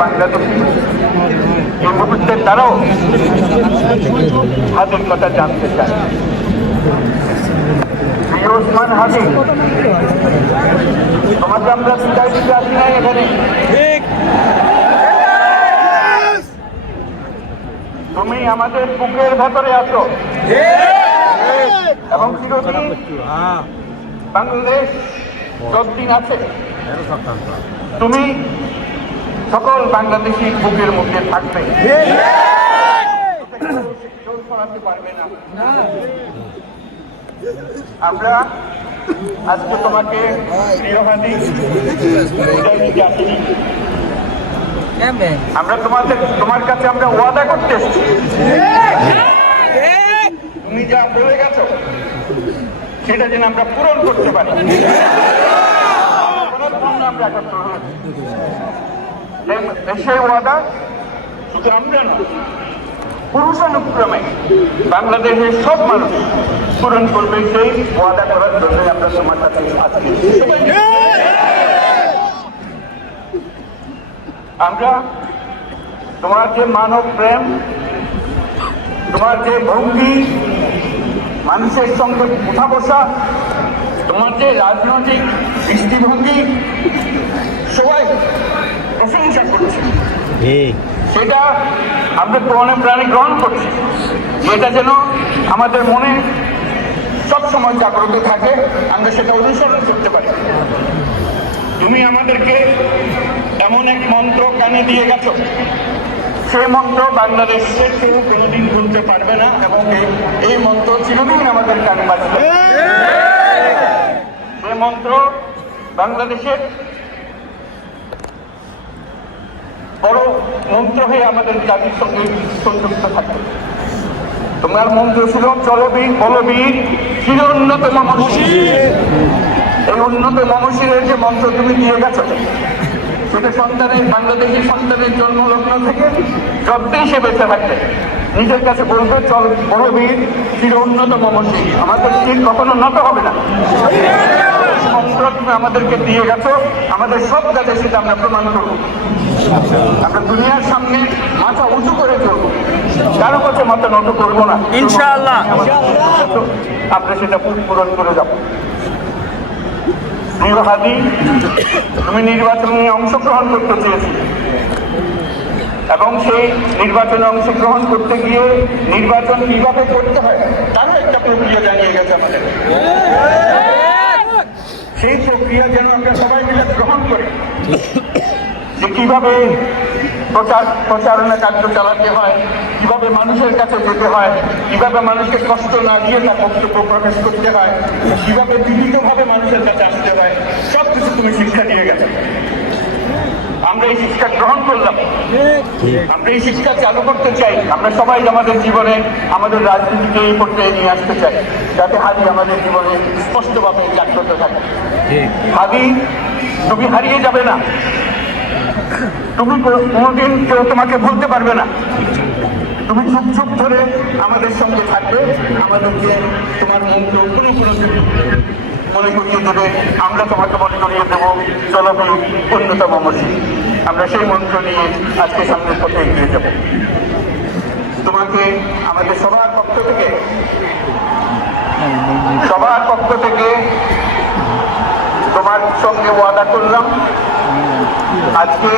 বাংলাদেশি এই মুহূর্তে তারাও হাজির কথা জানতে চায়। প্রিয় ওসমান হাজি তোমাকে আমরা বিদায় দিতে আসি নাই এখানে? তুমি আমাদের বুকের ভেতরে আছো। এবং চিরদিন বাংলাদেশ যতদিন আছে তুমি সকল বাংলাদেশি বুকের মধ্যে থাকবে। আমরা আজকে তোমাকে আমরা তোমাদের, তোমার কাছে আমরা ওয়াদা করতে তুমি যা বলে গেছো, সেটা যেন আমরা পূরণ করতে পারি। আমরা। সেই ওয়াদা শুধু আমরা না পুরুষানুক্রমে বাংলাদেশের সব মানুষ পূরণ করবে সেই ওয়াদা করার জন্য আমরা তোমার কাছে আজকে আমরা তোমার যে মানব প্রেম, তোমার যে ভঙ্গি, মানুষের সঙ্গে উঠা বসা যে রাজনৈতিক দৃষ্টিভঙ্গি সবাই প্রশংসা করছে। সেটা আমরা প্রাণে প্রাণে গ্রহণ করছি। এটা যেন আমাদের মনে সব সময় জাগ্রত থাকে আমরা সেটা অনুসরণ করতে পারি। তুমি আমাদেরকে এমন এক মন্ত্র কানে দিয়ে গেছো। সে মন্ত্র বাংলাদেশের কেউ কোনোদিন ভুলতে পারবে না এবং এই- এই মন্ত্র চিরদিন আমাদের কানে বাজবে। এই মন্ত্র বাংলাদেশের বড় মন্ত্র হয়ে আমাদের জাতির সঙ্গে সংযুক্ত থাকবে তোমার মন্ত্র ছিল চলবীর বলবীর চির উন্নত মমশির এই উন্নত মমশিরের যে মন্ত্র তুমি দিয়ে গেছো, সেটা সন্তানের বাংলাদেশি সন্তানের জন্ম জন্মলগ্ন থেকে যতদিন সে বেঁচে থাকবে। নিজের কাছে বলবে, চল বড়বীর চির উন্নত মমশির আমাদের শির কখনো নত হবে না। এই তুমি আমাদেরকে দিয়ে গেছো। আমাদের সব কাজে সেটা আমরা প্রমাণ করব। আমরা দুনিয়ার সামনে মাথা উঁচু করে চলবো। কারও কাছে মাথা নত করব না। ইনশাআল্লাহ। আমরা সেটা পূরণ করে যাব। হাদি তুমি নির্বাচনে অংশগ্রহণ করতে চেয়েছি এবং সেই নির্বাচনে অংশগ্রহণ করতে গিয়ে নির্বাচন কীভাবে করতে হয় তারও একটা প্রক্রিয়া জানিয়ে গেছে আমাদের। সেই প্রক্রিয়া যেন আমরা সবাই মিলে গ্রহণ করি। যে কীভাবে প্রচার প্রচারণা কার্য চালাতে হয়, কীভাবে মানুষের কাছে যেতে হয়, কীভাবে মানুষকে কষ্ট না দিয়ে তার বক্তব্য প্রকাশ করতে হয়, কীভাবে বিভিন্নভাবে মানুষের কাছে আসতে হয় সব কিছু তুমি শিক্ষা দিয়ে গেছো। আমরা এই শিক্ষা গ্রহণ করলাম। আমরা এই শিক্ষা চালু করতে চাই। আমরা সবাই আমাদের জীবনে আমাদের রাজনীতিকে এই পর্যায়ে নিয়ে আসতে চাই। যাতে হাদি আমাদের জীবনে স্পষ্টভাবে জাগ্রত থাকে। হাবি তুমি হারিয়ে যাবে না। তুমি কোনোদিন কেউ তোমাকে ভুলতে পারবে না। তুমি যুগ যুগ ধরে আমাদের সঙ্গে থাকবে। আমাদেরকে তোমার মন্ত্র কোনো কোনো মনে করিয়ে দেবে। আমরা তোমাকে মনে করিয়ে দেবো। চলো অন্যতম মসজিদ। আমরা সেই মন্ত্র নিয়ে আজকে সামনের পথে এগিয়ে যাব। তোমাকে আমাদের সবার পক্ষ থেকে সবার পক্ষ থেকে তোমার সঙ্গে ওয়াদা করলাম। আজকে